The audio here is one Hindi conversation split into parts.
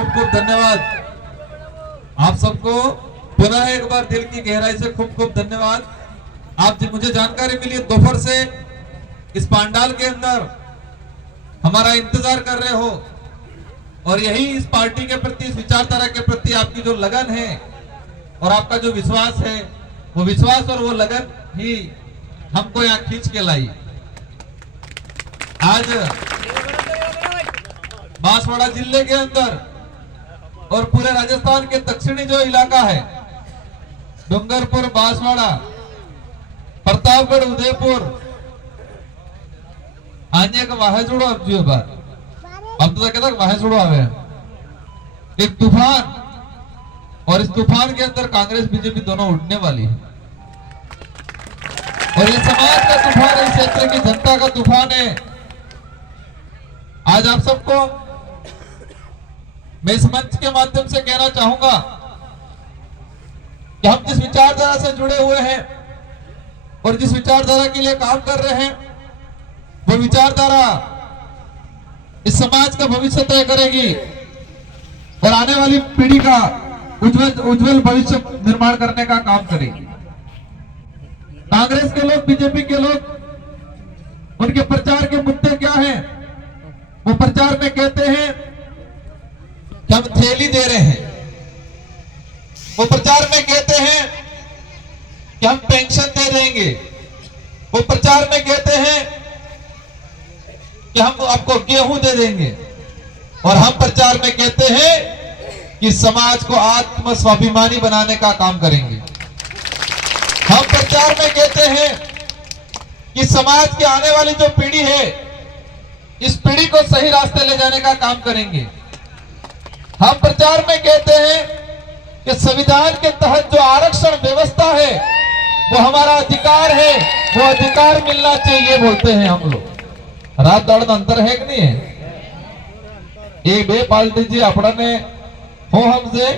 खूब खूब धन्यवाद आप सबको। पुनः एक बार दिल की गहराई से खूब खूब धन्यवाद। आप मुझे जानकारी मिली दोपहर से इस पंडाल के अंदर हमारा इंतजार कर रहे हो, और यही इस पार्टी के प्रति, इस विचारधारा के प्रति आपकी जो लगन है और आपका जो विश्वास है, वो विश्वास और वो लगन ही हमको यहाँ खींच के लाई। आज बांसवाड़ा जिले के अंदर और पूरे राजस्थान के दक्षिणी जो इलाका है, डूंगरपुर, बांसवाड़ा, प्रतापगढ़, उदयपुर, आने का वाहे जोड़ो अब जो बार अब तो कहता वाहे जोड़ो आवे एक तूफान, और इस तूफान के अंदर कांग्रेस बीजेपी दोनों उठने वाली है। और ये समाज का तूफान है, इस क्षेत्र की जनता का तूफान है। आज आप सबको मैं इस मंच के माध्यम से कहना चाहूंगा कि हम जिस विचारधारा से जुड़े हुए हैं और जिस विचारधारा के लिए काम कर रहे हैं, वो विचारधारा इस समाज का भविष्य तय करेगी और आने वाली पीढ़ी का उज्जवल भविष्य निर्माण करने का काम करेगी। कांग्रेस के लोग, बीजेपी के लोग, उनके प्रचार के मुद्दे क्या हैं? वो प्रचार में कहते हैं कि हम थैली दे रहे हैं। वो प्रचार में कहते हैं कि हम पेंशन दे देंगे। वो प्रचार में कहते हैं कि हम आपको गेहूं दे देंगे। और हम प्रचार में कहते हैं कि समाज को आत्म स्वाभिमानी बनाने का काम करेंगे। हम प्रचार में कहते हैं कि समाज की आने वाली जो पीढ़ी है, इस पीढ़ी को सही रास्ते ले जाने का काम करेंगे। हम प्रचार में कहते हैं कि संविधान के तहत जो आरक्षण व्यवस्था है वो हमारा अधिकार है, वो अधिकार मिलना चाहिए बोलते हैं हम लोग। रात दौड़ अंतर है कि नहीं है? ये बे पार्टी जी अपने हो हमसे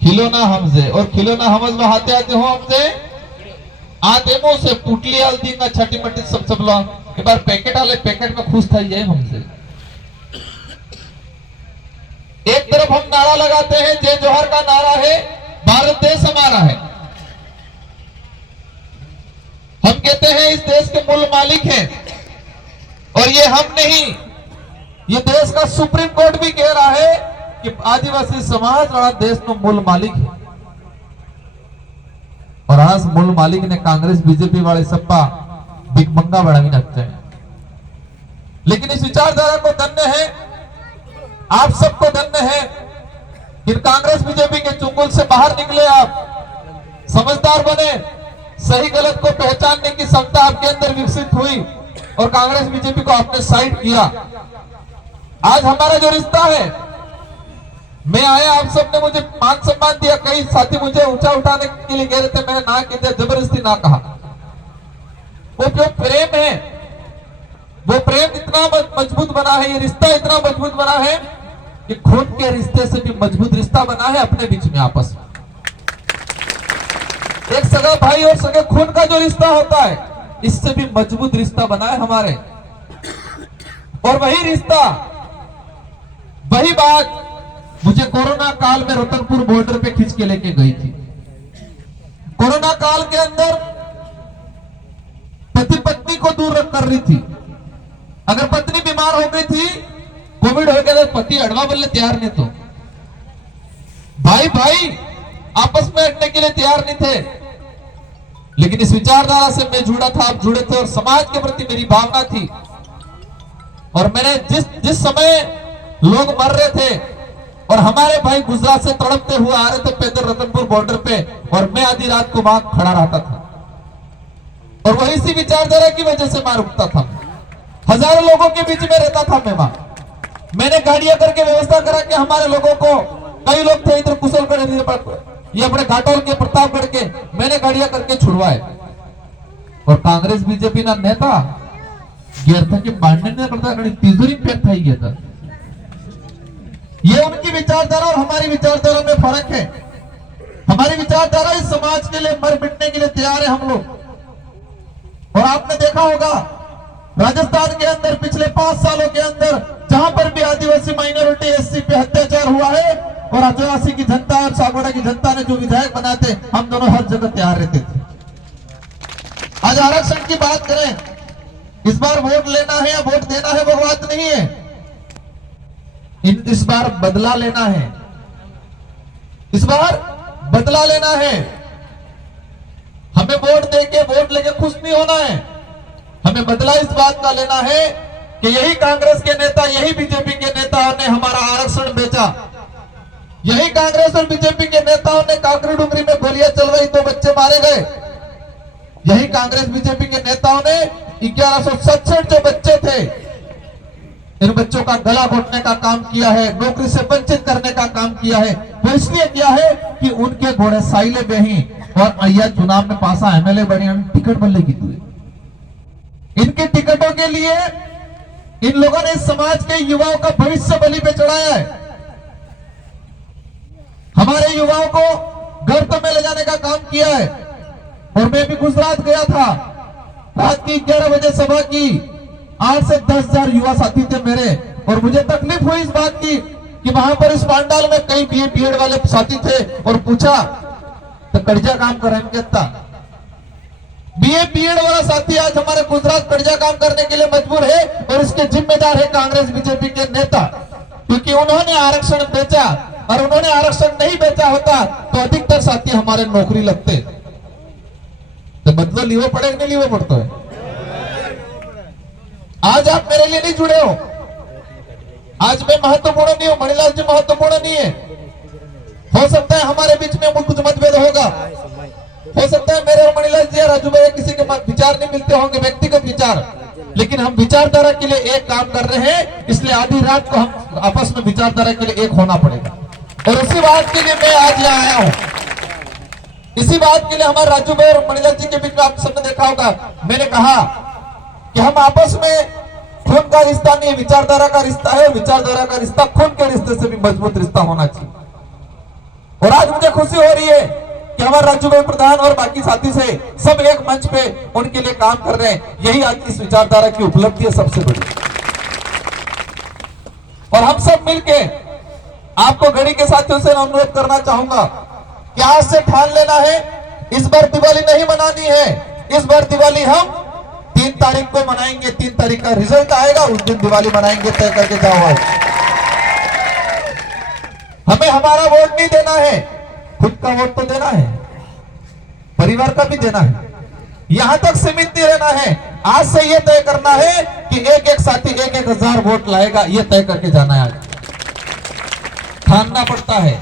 खिलौना हमसे, और खिलौना हमज हाथे आते हो हमसे आते मुंह से पुटली आलती का छठी मट्टी सब लोग एक बार पैकेट आले पैकेट में खुश था ये हमसे। एक तरफ हम नारा लगाते हैं, जय जोहर का नारा है, भारत देश हमारा है। हम कहते हैं इस देश के मूल मालिक हैं, और ये हम नहीं, ये देश का सुप्रीम कोर्ट भी कह रहा है कि आदिवासी समाज वाला देश में मूल मालिक है। और आज मूल मालिक ने कांग्रेस बीजेपी वाले सप्पा भिकमंगा बढ़ावी रखते हैं। लेकिन इस विचारधारा को धन्य है, आप सबको धन्य है कि कांग्रेस बीजेपी के चुंगल से बाहर निकले, आप समझदार बने, सही गलत को पहचानने की क्षमता आपके अंदर विकसित हुई और कांग्रेस बीजेपी को आपने साइड किया। आज हमारा जो रिश्ता है, मैं आया, आप सबने मुझे मान सम्मान दिया, कई साथी मुझे ऊंचा उठाने के लिए कह रहे थे, मैंने ना कह दिया, जबरदस्ती ना कहा। वो जो प्रेम है, वो प्रेम इतना मजबूत बना है, ये रिश्ता इतना मजबूत बना है कि खून के रिश्ते से भी मजबूत रिश्ता बना है अपने बीच में, आपस में। एक सगा भाई और सगे खून का जो रिश्ता होता है, इससे भी मजबूत रिश्ता बना है हमारे। और वही रिश्ता, वही बात मुझे कोरोना काल में रतनपुर बॉर्डर पे खींच के लेके गई थी। कोरोना काल के अंदर पति पत्नी को दूर कर रही थी। अगर पत्नी बीमार हो गई थी, कोविड हो गया, तो पति अड़वा बोलने तैयार नहीं, तो भाई भाई आपस में हटने के लिए तैयार नहीं थे। लेकिन इस विचारधारा से मैं जुड़ा था, आप जुड़े थे, और समाज के प्रति मेरी भावना थी। और मैंने जिस समय लोग मर रहे थे और हमारे भाई गुजरात से तड़पते हुए आ रहे थे पैदल रतनपुर बॉर्डर पे, और मैं आधी रात को वहां खड़ा रहता था, और वही इसी विचारधारा की वजह से मैं रुकता था। हजारों लोगों के बीच में रहता था मैं वहां। मैंने गाड़ियां करके व्यवस्था करा कि हमारे लोगों को, कई लोग थे इधर कुशलगढ़, ये अपने घाटोल के, प्रतापगढ़ के, मैंने गाड़ियां करके छुड़वाए। और कांग्रेस बीजेपी ना नेता गिर था कि बांधने नहीं करता, तिजोरी पैक था ही गया था। ये उनकी विचारधारा और हमारी विचारधारा में फर्क है। हमारी विचारधारा इस समाज के लिए मर मिटने के लिए तैयार है हम लोग। और आपने देखा होगा राजस्थान के अंदर पिछले 5 सालों के अंदर जहां पर भी आदिवासी माइनॉरिटी जो विधायक बनाते, हम दोनों हर जगह तैयार रहते थे। आज आरक्षण की बात करें, इस बार वोट लेना है या वोट देना है वो बात नहीं है, इस बार बदला लेना है, इस बार बदला लेना है। हमें वोट देके वोट लेके खुश नहीं होना है, हमें बदला इस बात का लेना है कि यही कांग्रेस के नेता, यही बीजेपी के नेताओं ने हमारा आरक्षण बेचा, यही कांग्रेस और बीजेपी के नेताओं ने काकरी डुंगरी में गोलियां चलवाई, 2 बच्चे मारे गए, यही कांग्रेस बीजेपी के नेताओं ने 1167 जो बच्चे थे, इन बच्चों का गला घोटने का काम किया है, नौकरी से वंचित करने का काम किया है। वो इसलिए किया है कि उनके घोड़े साइले बेही और अय्या चुनाव में पासा एमएलए बने, टिकट बल्ले की हुए। इनके टिकटों के लिए इन लोगों ने समाज के युवाओं का भविष्य बलि पे चढ़ाया है। हमारे युवाओं को गर्त में ले जाने का काम किया है। और मैं भी गुजरात गया था, रात की 11 बजे सभा की, 8 से 10,000 युवा साथी थे मेरे, और मुझे तकलीफ हुई इस बात की कि वहां पर इस पांडाल में कई बीए बीएड वाले साथी थे, और पूछा तो कर्जा काम कर बीए बीएड वाला साथी आज हमारे गुजरात कर्जा काम करने के लिए मजबूर है, और इसके जिम्मेदार है कांग्रेस बीजेपी के नेता, क्योंकि उन्होंने आरक्षण बेचा, और उन्होंने आरक्षण नहीं बेचा होता तो अधिकतर साथी हमारे नौकरी लगते। तो बदला लीवो पड़ेगा, नहीं लीवो पड़ता है। आज आप मेरे लिए नहीं जुड़े हो, आज मैं महत्वपूर्ण नहीं हूं, मणिलाल जी महत्वपूर्ण नहीं है। हो सकता है हमारे बीच में कुछ मतभेद होगा, हो सकता है मेरे और मणिलाल जी या राजू भाई किसी के विचार नहीं मिलते होंगे, व्यक्तिगत विचार, लेकिन हम विचारधारा के लिए एक काम कर रहे हैं, इसलिए आधी रात को हम आपस में विचारधारा के लिए एक होना पड़ेगा। और उसी बात के लिए मैं आज यहाँ आया हूँ, इसी बात के लिए हमारे राजू भाई और मणिलाल जी के बीच में आप सबने देखा होगा, मैंने कहा कि हम आपस में खून का रिश्ता नहीं, विचारधारा का रिश्ता है। विचारधारा का रिश्ता खून के रिश्ते से भी मजबूत रिश्ता होना चाहिए। और आज मुझे खुशी हो रही है कि हमारे राजू भाई प्रधान और बाकी साथी से सब एक मंच पे उनके लिए काम कर रहे हैं। यही आज की इस विचारधारा की उपलब्धि है सबसे बड़ी। और हम सब मिलके आपको घड़ी के साथियों से अनुरोध करना चाहूंगा कि आज से ठान लेना है, इस बार दिवाली नहीं मनानी है, इस बार दिवाली हम 3 तारीख को मनाएंगे। 3 तारीख का रिजल्ट आएगा, उस दिन दिवाली मनाएंगे, तय करके जाओ। हमें हमारा वोट नहीं देना है, खुद का वोट तो देना है, परिवार का भी देना है, यहां तक सीमित नहीं रहना है। आज से यह तय करना है कि एक एक साथी 1,000 वोट लाएगा, यह तय करके जाना है। आज ठानना पड़ता है,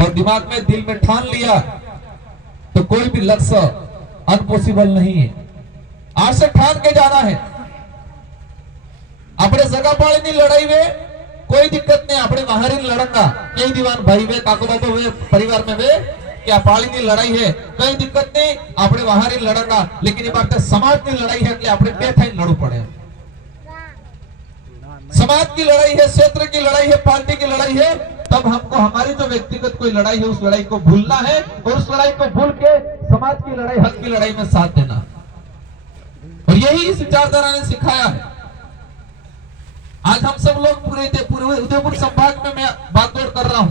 और दिमाग में दिल में ठान लिया तो कोई भी लक्ष्य अनपॉसिबल नहीं है। आज से ठान के जाना है। अपने जगह पाली नहीं लड़ाई वे कोई दिक्कत नहीं, अपने महारी लड़ंगा, कई दीवान भाई वे काको बाबू वे परिवार में वे क्या पाली नहीं लड़ाई है, कोई दिक्कत नहीं, अपने महारी लड़ंगा। लेकिन ये बात समाज की लड़ाई है कि अपने पेट है लड़ू पड़े। समाज की लड़ाई है, क्षेत्र की लड़ाई है, पार्टी की लड़ाई है, तब हमको हमारी जो व्यक्तिगत कोई लड़ाई है उस लड़ाई को भूलना है, और उस लड़ाई को भूल के समाज की लड़ाई, हक की लड़ाई में साथ देना। और यही इस विचारधारा ने सिखाया है। आज हम सब लोग पूरे उदयपुर संभाग में मैं बागडोर कर रहा हूं,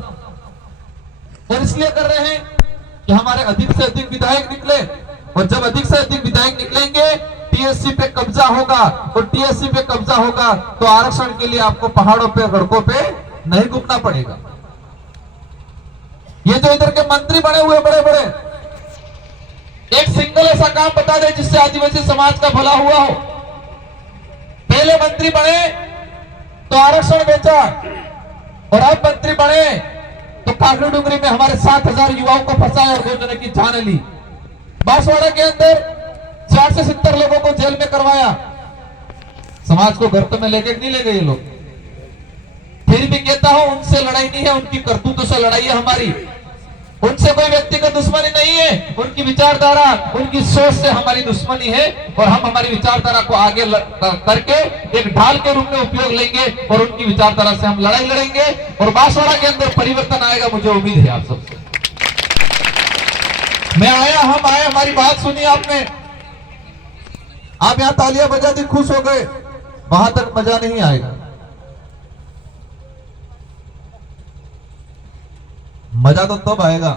और इसलिए कर रहे हैं कि हमारे अधिक से अधिक विधायक निकले, और जब अधिक से अधिक विधायक निकलेंगे टीएससी पे कब्जा होगा, और टीएससी पे कब्जा होगा तो आरक्षण के लिए आपको पहाड़ों पे गड़कों पे नहीं घूमना पड़ेगा। ये जो इधर के मंत्री बने हुए बड़े बड़े, एक सिंगल ऐसा काम बता दे जिससे आदिवासी समाज का भला हुआ हो। पहले मंत्री बने तो आरक्षण बेचा, और अब मंत्री बने तो काकरी डुंगरी में हमारे 7,000 युवाओं को फंसाया और 2 जने की जान ली। बांसवाड़ा के अंदर 60 से 70 लोगों को जेल में करवाया। समाज को घर में लेके नहीं ले गए ये लोग। फिर भी कहता हूं उनसे लड़ाई नहीं है, उनकी करतूतों से लड़ाई है हमारी। उनसे कोई व्यक्तिगत दुश्मनी नहीं है, उनकी विचारधारा, उनकी सोच से हमारी दुश्मनी है, और हम हमारी विचारधारा को आगे करके एक ढाल के रूप में उपयोग लेंगे, और उनकी विचारधारा से हम लड़ाई लड़ेंगे, और बांसवाड़ा के अंदर परिवर्तन आएगा, मुझे उम्मीद है आप सबसे। मैं आया, हम आए, हमारी बात सुनी आपने, आप यहां तालियां बजा दी, खुश हो गए, वहां तक मजा नहीं आएगा। मजा तो तब आएगा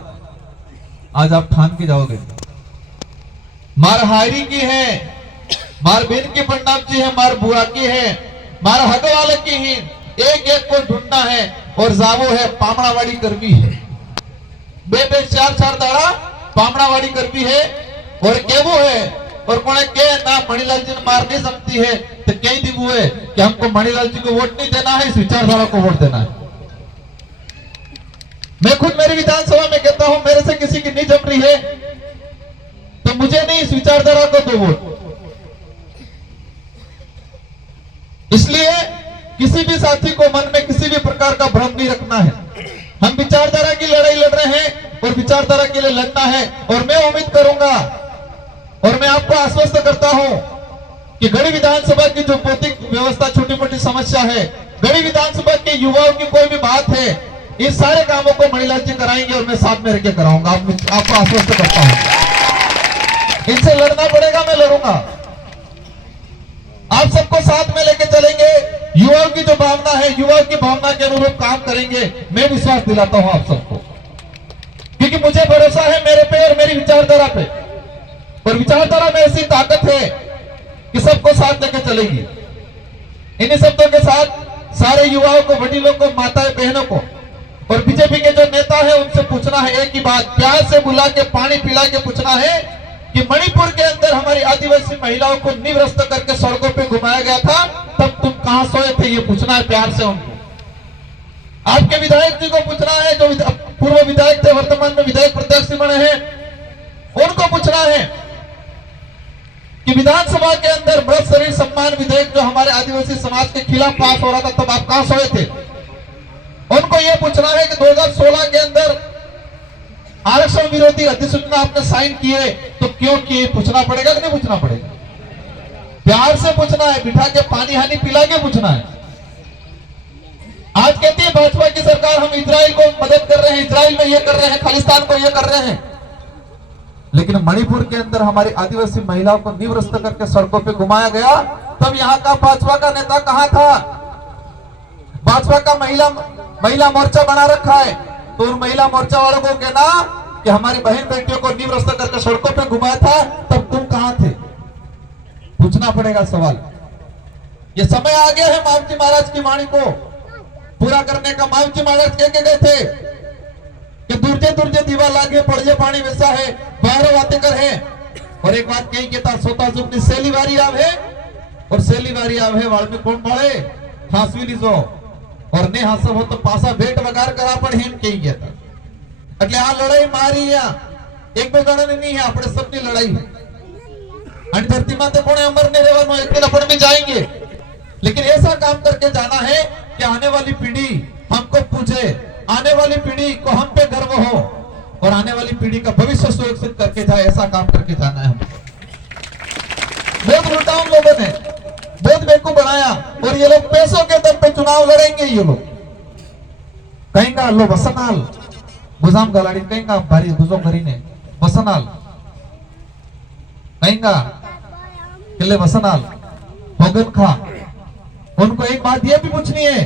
आज आप ठान के जाओगे। मार हायरी की है, मार बेन की परिणाम जी है, मार बुआ की है, मार हद वाले की ही, एक एक को ढूंढना है। और जावो है पामड़ावाड़ी करवी है, बे बे चार चार दाड़ा पामड़ावाड़ी करवी है। और केवो है और कोने के ना मणिलाल जी ने मार नहीं सकती है तो कई दिवो है कि हमको मणिलाल जी को वोट नहीं देना है, इस विचारधारा को वोट देना है। मैं खुद मेरी विधानसभा में कहता हूं, मेरे से किसी की नहीं जम रही है तो मुझे नहीं, इस विचारधारा को दो वोट। इसलिए किसी भी साथी को मन में किसी भी प्रकार का भ्रम नहीं रखना है। हम विचारधारा की लड़ाई लड़ रहे हैं और विचारधारा के लिए लड़ना है। और मैं उम्मीद करूंगा और मैं आपको आश्वस्त करता हूं कि गढ़ी विधानसभा की जो भौतिक व्यवस्था छोटी मोटी समस्या है, गढ़ी विधानसभा के युवाओं की कोई भी बात है, इस सारे कामों को मणिलाल जी कराएंगे और मैं साथ में रह के कराऊंगा। आपको आश्वस्त करता हूं, इनसे लड़ना पड़ेगा, मैं लड़ूंगा। आप सबको साथ में लेके चलेंगे, युवाओं की जो भावना है, युवाओं की भावना के अनुरूप काम करेंगे। मैं विश्वास दिलाता हूं आप सबको, क्योंकि मुझे भरोसा है मेरे पे और मेरी विचारधारा पे। और विचारधारा में ऐसी ताकत है कि सबको साथ लेके चलेगी। इन्हीं शब्दों के साथ सारे युवाओं को, वडीलों को, माताएं बहनों को और बीजेपी के जो नेता है उनसे पूछना है एक ही बात, प्यार से बुला के पानी पिला के पूछना है कि मणिपुर के अंदर हमारी आदिवासी महिलाओं को निवृत्त करके सड़कों पे घुमाया गया था, तब तुम कहां सोए थे, ये पूछना है प्यार से उनको। आपके विधायक जी को पूछना है, जो पूर्व विधायक थे वर्तमान में विधायक प्रत्याशी बने हैं, उनको पूछना है कि विधानसभा के अंदर मृत शरीर सम्मान विधेयक जो हमारे आदिवासी समाज के खिलाफ पास हो रहा था, तब आप कहां सोए थे। उनको यह पूछना है कि 2016 के अंदर आरक्षण विरोधी अधिसूचना आपने साइन किए तो क्यों किए, पूछना पड़ेगा कि नहीं पूछना पड़ेगा। प्यार से पूछना है, बिठा के पानी हानी पिला के पूछना है। आज कहती है भाजपा की सरकार हम इजराइल को मदद कर रहे हैं, इजराइल में ये कर रहे हैं, खालिस्तान को ये कर रहे हैं, लेकिन मणिपुर के अंदर हमारी आदिवासी महिलाओं को निवृत्त करके सड़कों पे घुमाया गया, तब यहाँ का भाजपा का नेता कहां था। भाजपा का महिला मोर्चा बना रखा है, तो उन महिला मोर्चा वालों को कहना कि हमारी बहन बेटियों को निवृत्त करके सड़कों पे घुमाया था, तब तुम कहां थे, पूछना पड़ेगा सवाल। ये समय आ गया है मावजी महाराज की वाणी को पूरा करने का। मावजी महाराज कह के गए थे कि दुर्जे दुर्जे दीवा लागे पड़जे पानी वैसा है, बाहर बातें कर है। और एक बात कही कहता, सोता जुगनी सेली वारी आवे और सेली वारी आवे वाल में कौन पड़े हासवी लीजो और ने हासव हो तो पासा भेट वगार करा पण हेम कही कहता। એટલે આ લડાઈ મારી એક બે જણાની નહીં है, આપણે सबकी लड़ाई है। અને ધરતીમાં તો કોણે અમર નહીં રહેવાનું, એક दिन अपन भी जाएंगे, लेकिन ऐसा काम करके जाना है कि आने वाली पीढ़ी हमको पूछे, आने वाली पीढ़ी को हम पे गर्व हो और आने वाली पीढ़ी का भविष्य सुरक्षित करके जाए, ऐसा काम करके जाना है। बहुत लुटाऊ लोगों ने बहुत बेवकूफ बनाया और ये लोग पैसों के दम पे चुनाव लड़ेंगे। ये लोग कहेंगे लो बसनाल गुजाम गलाड़ी, कहेंगे भारी गुजो करीने बसनाल, कहेंगे किले बसनाल भोगन खा। उनको एक बात ये भी पूछनी है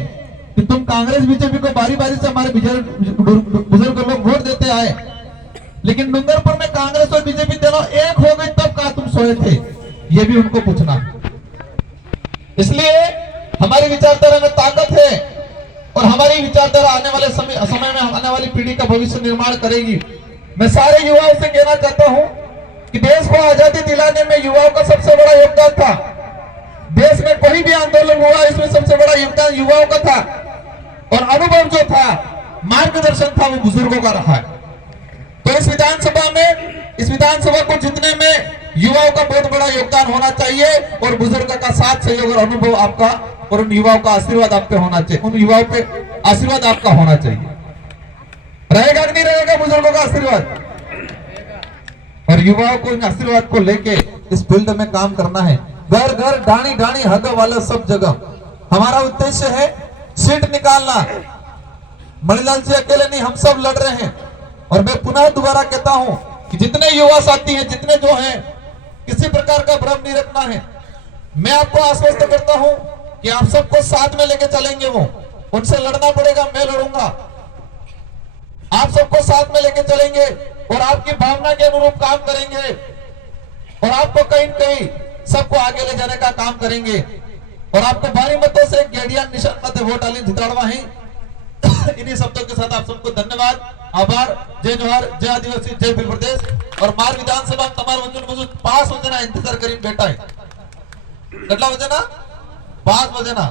कि तुम कांग्रेस बीजेपी को बारी बारी से हमारे बुजुर्ग लोग वोट देते आए, लेकिन डूंगरपुर में कांग्रेस और बीजेपी दोनों एक हो गई, तब कहा तुम सोए थे, ये भी उनको पूछना। इसलिए हमारी विचारधारा में ताकत है और हमारी विचारधारा आने वाले समय में आने वाली पीढ़ी का भविष्य निर्माण करेगी। मैं सारे युवाओं से कहना चाहता हूं कि देश को आजादी दिलाने में युवाओं का सबसे बड़ा योगदान था। देश में कोई भी आंदोलन हुआ, इसमें सबसे बड़ा योगदान युवाओं का था और अनुभव जो था, मार्गदर्शन था, वो बुजुर्गों का रहा है। तो इस विधानसभा को जीतने में युवाओं का बहुत बड़ा योगदान होना चाहिए और बुजुर्गों का साथ सहयोग और अनुभव आपका और उन युवाओं का आशीर्वाद आप पे होना चाहिए, उन युवाओं पे आशीर्वाद आपका होना चाहिए। रहेगा कि नहीं रहेगा बुजुर्गों का आशीर्वाद? और युवाओं को इन आशीर्वाद को लेके इस फील्ड में काम करना है। घर घर डाणी डाणी हग वाला सब जगह हमारा उद्देश्य है सीट निकालना। मणिलाल जी अकेले नहीं, हम सब लड़ रहे हैं। और मैं पुनः दोबारा कहता हूं कि जितने युवा साथी हैं, जितने जो हैं, किसी प्रकार का भ्रम नहीं रखना है। मैं आपको आश्वस्त करता हूं कि आप सबको साथ में लेके चलेंगे। वो उनसे लड़ना पड़ेगा, मैं लड़ूंगा। आप सबको साथ में लेके चलेंगे और आपकी भावना के अनुरूप काम करेंगे और आपको कहीं न कहीं सबको आगे ले जाने का काम करेंगे और आपको भारी मतों से गेड़िया निशान मत वोट आली जिताड़वा है। इन्हीं शब्दों के साथ आप सबको धन्यवाद, आभार, जय जोहार, जय आदिवासी, जय भील प्रदेश। और मार विधानसभा तमार वचन मुझे 5 वजना इंतजार करीन बैठा है। કેટલા વજના 5 વજના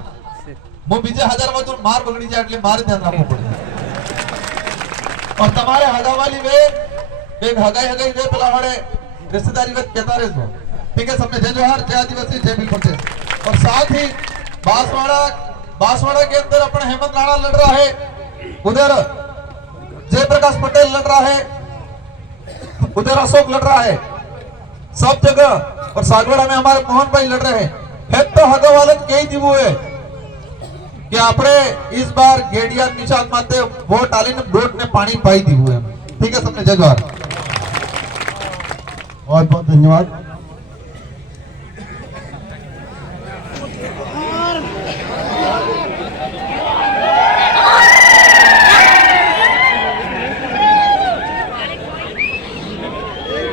હું બીજે 1000 વજન માર બગડી જાય એટલે મારે ધ્યાન રાખવું પડે। और તમારે હગાવાલી વે એક હગાઈ વે પેલા વાળે रिश्तेदारी वे कहता रहे सो। ठीक है, सबने जय जोहार, जय आदिवासी, जय भील प्रदेश। और साथ ही बांसवाड़ा के अंदर अपना हेमंत राणा लड़ रहा है, उधर जयप्रकाश पटेल लड़ रहा है, उधर अशोक लड़ रहा है, सब जगह। और सागवाड़ा में हमारे मोहन भाई लड़ रहे हैं। तो हगवालत कई दिवो है कि आपने इस बार गेडिया निशान माते वोट आली ने वोट ने पानी पाई दिवो है। ठीक है, सबने जय जोहार, बहुत बहुत धन्यवाद।